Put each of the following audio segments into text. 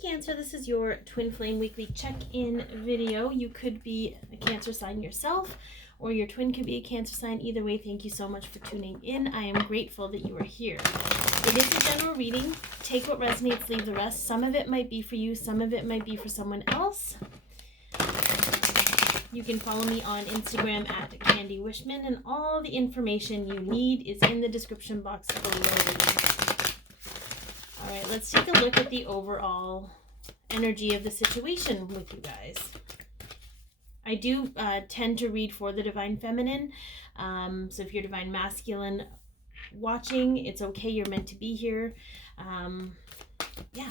Cancer, this is your Twin Flame weekly check-in video. You could be a Cancer sign yourself, or your twin could be a Cancer sign. Either way, thank you so much for tuning in. I am grateful that you are here. It is a general reading. Take what resonates, leave the rest. Some of it might be for you, some of it might be for someone else. You can follow me on Instagram at Candy Wishman, and all the information you need is in the description box below. All right, let's take a look at the overall energy of the situation with you guys. I do tend to read for the Divine Feminine. So if you're Divine Masculine watching, it's okay. You're meant to be here. Yeah.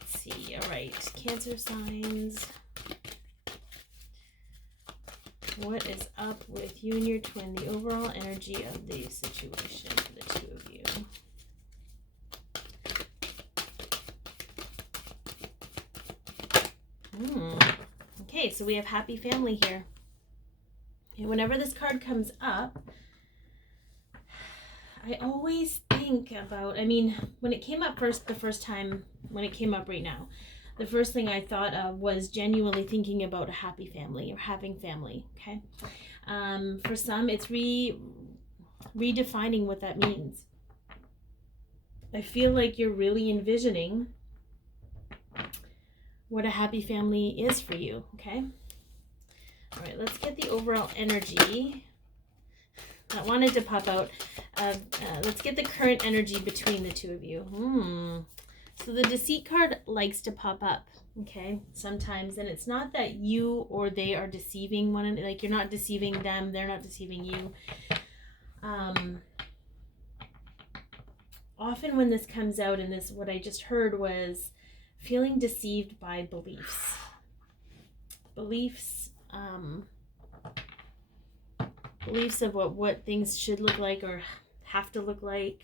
Let's see. All right. Cancer signs. What is up with you and your twin? The overall energy of the situation for the two of you. Okay, so we have happy family here. Okay, whenever this card comes up, I always think about, when it came up the first time, when it came up right now, the first thing I thought of was genuinely thinking about a happy family or having family, okay? For some, it's redefining what that means. I feel like you're really envisioning what a happy family is for you, okay? All right, let's get the overall energy that wanted to pop out. Let's get the current energy between the two of you. So the Deceit card likes to pop up, okay, sometimes. And it's not that you or they are deceiving one another. Like, you're not deceiving them, they're not deceiving you. Often when this comes out, and this, what I just heard was feeling deceived by beliefs. Beliefs of what things should look like or have to look like.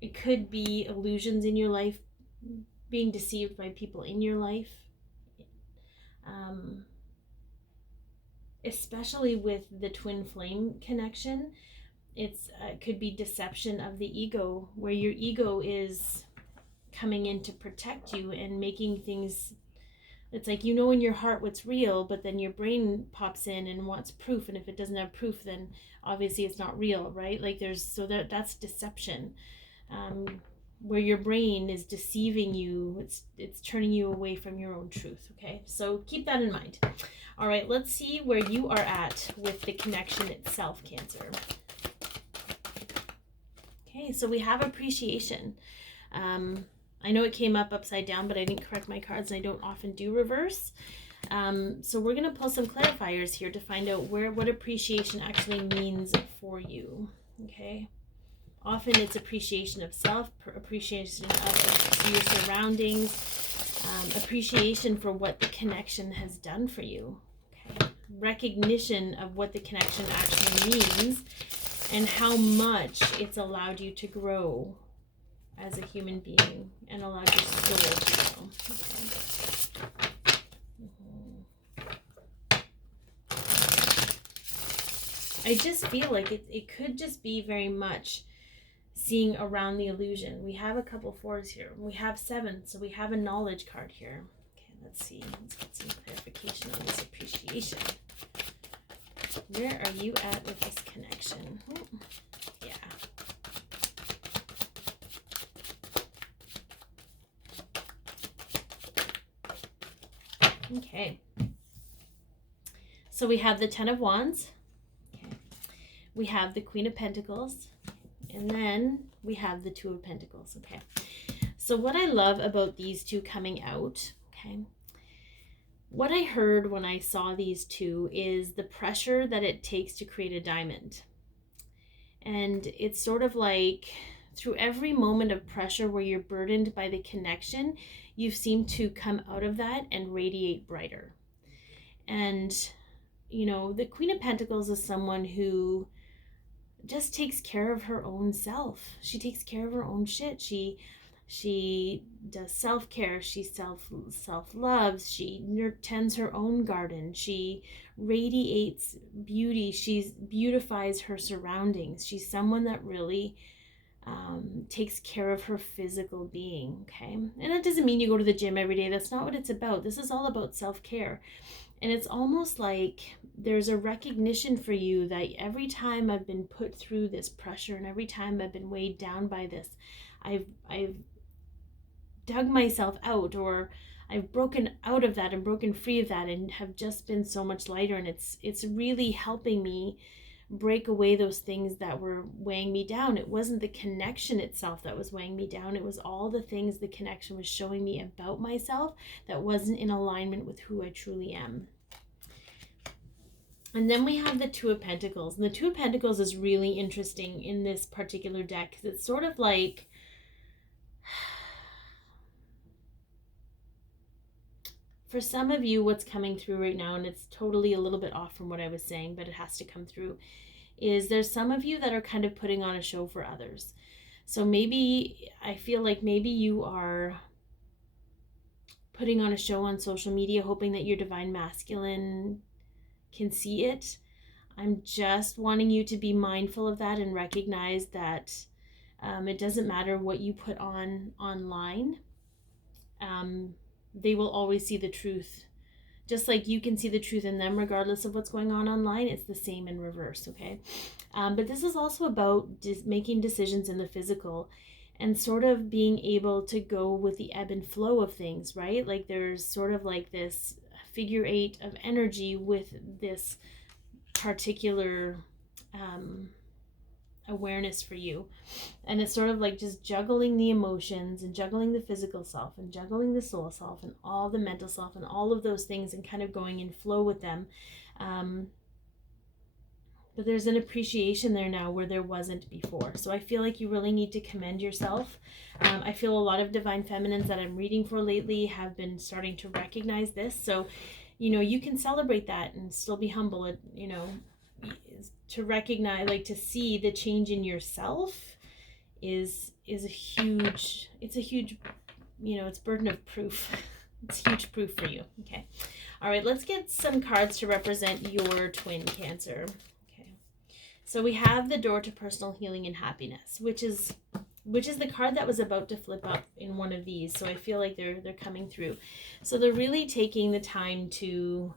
It could be illusions in your life, being deceived by people in your life. Especially with the twin flame connection, it could be deception of the ego, where your ego is coming in to protect you and making things, it's like, you know, in your heart what's real, but then your brain pops in and wants proof, and if it doesn't have proof, then obviously it's not real, right? Like, that's deception, where your brain is deceiving you. It's turning you away from your own truth. Okay, so keep that in mind. All right, let's see where you are at with the connection itself, Cancer. Okay, so we have appreciation. I know it came up upside down, but I didn't correct my cards, and I don't often do reverse. So we're going to pull some clarifiers here to find out what appreciation actually means for you. Okay. Often it's appreciation of self, appreciation of your surroundings, appreciation for what the connection has done for you. Okay. Recognition of what the connection actually means and how much it's allowed you to grow as a human being and allowed your soul to grow. Okay. I just feel like it could just be very much seeing around the illusion. We have a couple fours here. We have 7, so we have a knowledge card here. Okay, let's see. Let's get some clarification on this appreciation. Where are you at with this connection? Yeah. Okay. So we have the 10 of Wands. Okay. We have the Queen of Pentacles. And then we have the 2 of Pentacles. Okay. So what I love about these two coming out, okay, what I heard when I saw these two is the pressure that it takes to create a diamond. And it's sort of like through every moment of pressure where you're burdened by the connection, you seem to come out of that and radiate brighter. And, you know, the Queen of Pentacles is someone who just takes care of her own self. She takes care of her own shit. She does self-care. She self-loves. She tends her own garden. She radiates beauty. She beautifies her surroundings. She's someone that really takes care of her physical being, okay? And that doesn't mean you go to the gym every day. That's not what it's about. This is all about self-care. And it's almost like there's a recognition for you that every time I've been put through this pressure and every time I've been weighed down by this, I've dug myself out, or I've broken out of that and broken free of that and have just been so much lighter. And it's really helping me break away those things that were weighing me down. It wasn't the connection itself that was weighing me down. It was all the things the connection was showing me about myself that wasn't in alignment with who I truly am. And then we have the Two of Pentacles. And the Two of Pentacles is really interesting in this particular deck because it's sort of like, for some of you, what's coming through right now, and it's totally a little bit off from what I was saying, but it has to come through, is there's some of you that are kind of putting on a show for others. So maybe, I feel like maybe you are putting on a show on social media, hoping that your divine masculine can see it. I'm just wanting you to be mindful of that and recognize that it doesn't matter what you put on online. They will always see the truth. Just like you can see the truth in them regardless of what's going on online, it's the same in reverse, okay? But this is also about making decisions in the physical and sort of being able to go with the ebb and flow of things, right? Like there's sort of like this figure eight of energy with this particular awareness for you. And it's sort of like just juggling the emotions and juggling the physical self and juggling the soul self and all the mental self and all of those things and kind of going in flow with them. But there's an appreciation there now where there wasn't before. So I feel like you really need to commend yourself. I feel a lot of divine feminines that I'm reading for lately have been starting to recognize this. So, you know, you can celebrate that and still be humble, you know, to recognize, like to see the change in yourself is a huge, you know, it's burden of proof. It's huge proof for you. Okay. All right, let's get some cards to represent your twin, Cancer. Okay. So we have the door to personal healing and happiness, which is the card that was about to flip up in one of these. So I feel like they're coming through. So they're really taking the time to,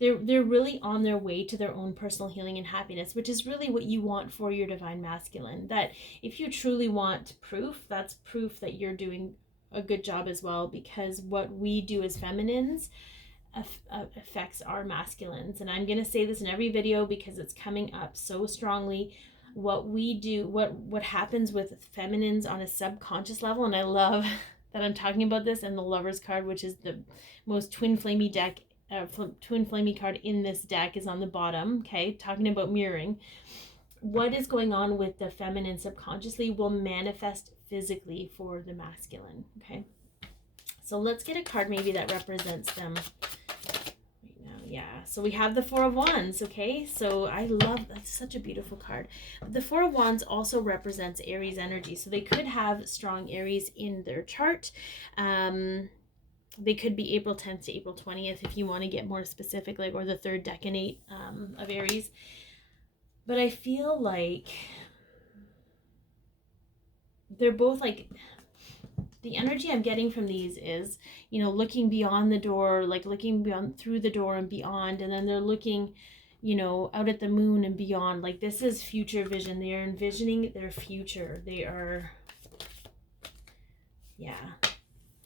they're really on their way to their own personal healing and happiness, which is really what you want for your divine masculine. That if you truly want proof, that's proof that you're doing a good job as well, because what we do as feminines affects our masculines. And I'm going to say this in every video because it's coming up so strongly. What we do, what happens with feminines on a subconscious level, and I love that I'm talking about this, and the Lover's card, which is the most twin flamey deck, twin flamey card in this deck, is on the bottom. Okay, talking about mirroring. What is going on with the feminine subconsciously will manifest physically for the masculine. Okay, so let's get a card maybe that represents them right now. Yeah, so we have the Four of Wands. Okay, so I love, that's such a beautiful card. The Four of Wands also represents Aries energy, so they could have strong Aries in their chart. They could be April 10th to April 20th if you want to get more specific, like, or the third decanate of Aries. But I feel like they're both like, the energy I'm getting from these is, you know, looking beyond the door, like looking beyond, through the door and beyond. And then they're looking, you know, out at the moon and beyond. Like this is future vision. They are envisioning their future. They are, yeah.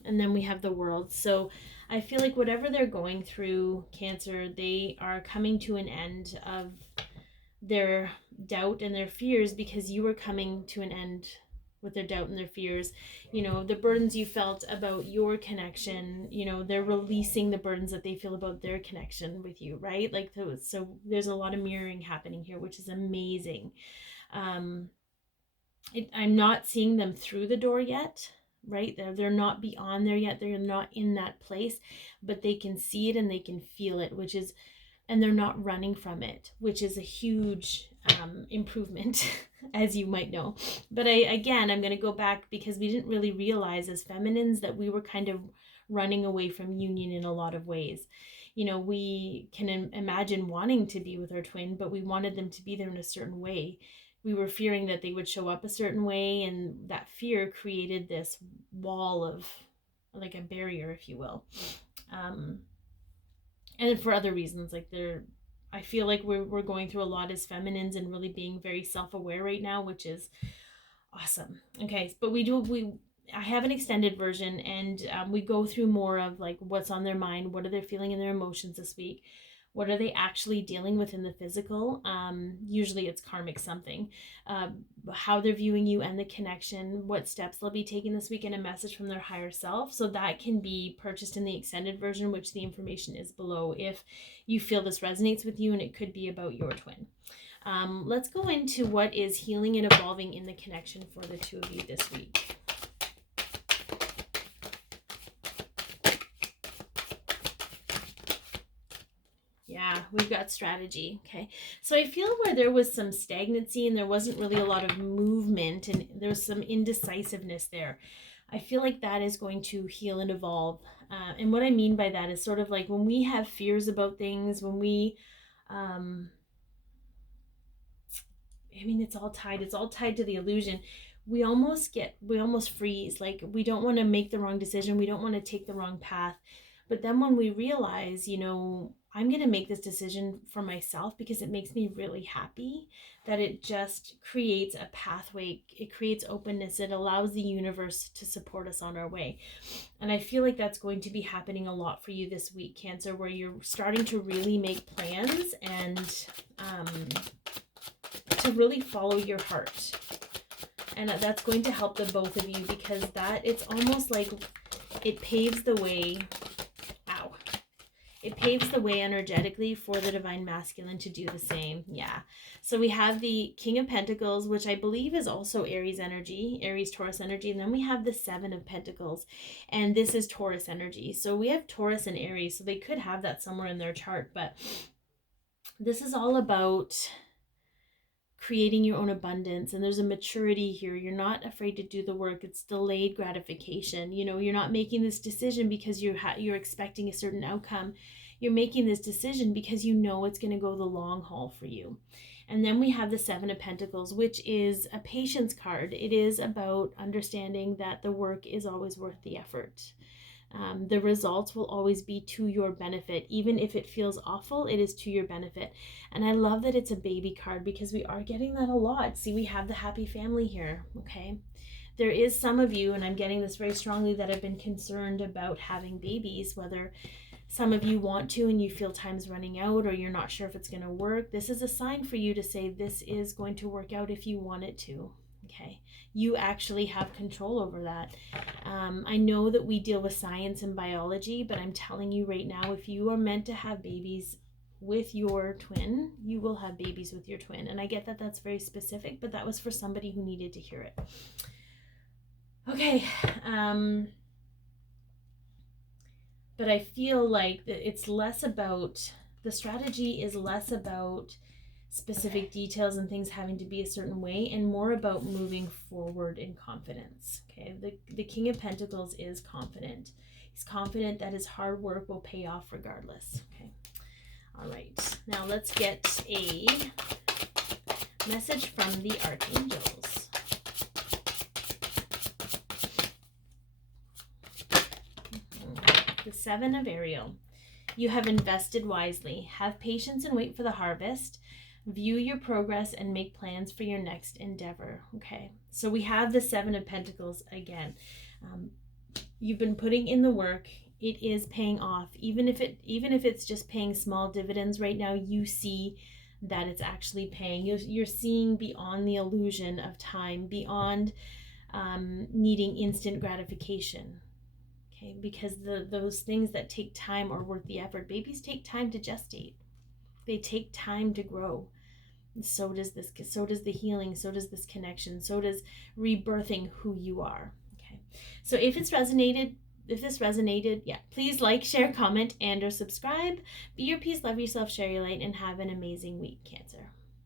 And then we have the World. So I feel like whatever they're going through, Cancer, they are coming to an end of their doubt and their fears, because you were coming to an end with their doubt and their fears. You know, the burdens you felt about your connection, you know, they're releasing the burdens that they feel about their connection with you, right? Like, so there's a lot of mirroring happening here, which is amazing. I'm not seeing them through the door yet, right? They're not beyond there yet. They're not in that place, but they can see it and they can feel it, which is, and they're not running from it, which is a huge improvement, as you might know. But I'm going to go back, because we didn't really realize as feminines that we were kind of running away from union in a lot of ways. You know, we can imagine wanting to be with our twin, but we wanted them to be there in a certain way we were fearing that they would show up a certain way, and that fear created this wall of, like, a barrier, if you will. And for other reasons, like, I feel like we're going through a lot as feminines and really being very self-aware right now, which is awesome. Okay, but I have an extended version, and we go through more of, like, what's on their mind, what are they feeling in their emotions this week, what are they actually dealing with in the physical. Usually it's karmic something, how they're viewing you and the connection, what steps they'll be taking this week, and a message from their higher self. So that can be purchased in the extended version, which the information is below if you feel this resonates with you, and it could be about your twin. Let's go into what is healing and evolving in the connection for the two of you this week. Yeah, we've got strategy. Okay, so I feel where there was some stagnancy and there wasn't really a lot of movement and there was some indecisiveness there, I feel like that is going to heal and evolve. And what I mean by that is sort of like when we have fears about things, when we it's all tied to the illusion. We almost freeze. Like, we don't want to make the wrong decision. We don't want to take the wrong path. But then when we realize, I'm going to make this decision for myself because it makes me really happy, that it just creates a pathway. It creates openness. It allows the universe to support us on our way. And I feel like that's going to be happening a lot for you this week, Cancer, where you're starting to really make plans and to really follow your heart. And that's going to help the both of you, because it's almost like it paves the way. It paves the way energetically for the divine masculine to do the same. Yeah. So we have the King of Pentacles, which I believe is also Aries energy, Aries Taurus energy. And then we have the Seven of Pentacles, and this is Taurus energy. So we have Taurus and Aries, so they could have that somewhere in their chart. But this is all about creating your own abundance, and there's a maturity here. You're not afraid to do the work. It's delayed gratification. You're not making this decision because you're expecting a certain outcome. You're making this decision because it's going to go the long haul for you. And then we have the Seven of Pentacles, which is a patience card. It is about understanding that the work is always worth the effort. The results will always be to your benefit. Even if it feels awful, it is to your benefit. And I love that it's a baby card, because we are getting that a lot. See, we have the happy family here, okay? There is some of you, and I'm getting this very strongly, that have been concerned about having babies, whether some of you want to and you feel time's running out, or you're not sure if it's going to work. This is a sign for you to say this is going to work out if you want it to. Okay, you actually have control over that. I know that we deal with science and biology, but I'm telling you right now, if you are meant to have babies with your twin, you will have babies with your twin. And I get that that's very specific, but that was for somebody who needed to hear it. Okay, but I feel like it's less about, the strategy is less about specific details and things having to be a certain way, and more about moving forward in confidence. Okay, the King of Pentacles is confident. He's confident that his hard work will pay off regardless. Okay, all right, now let's get a message from the archangels. The Seven of Ariel. You have invested wisely. Have patience and wait for the harvest. View your progress and make plans for your next endeavor. Okay, so we have the Seven of Pentacles again. You've been putting in the work. It is paying off. Even if it's just paying small dividends right now, you see that it's actually paying. You're seeing beyond the illusion of time, beyond needing instant gratification. Okay, because those things that take time are worth the effort. Babies take time to gestate. They take time to grow. So does this. So does the healing. So does this connection. So does rebirthing who you are. Okay. So if this resonated, yeah, please like, share, comment, and/or subscribe. Be your peace, love yourself, share your light, and have an amazing week, Cancer.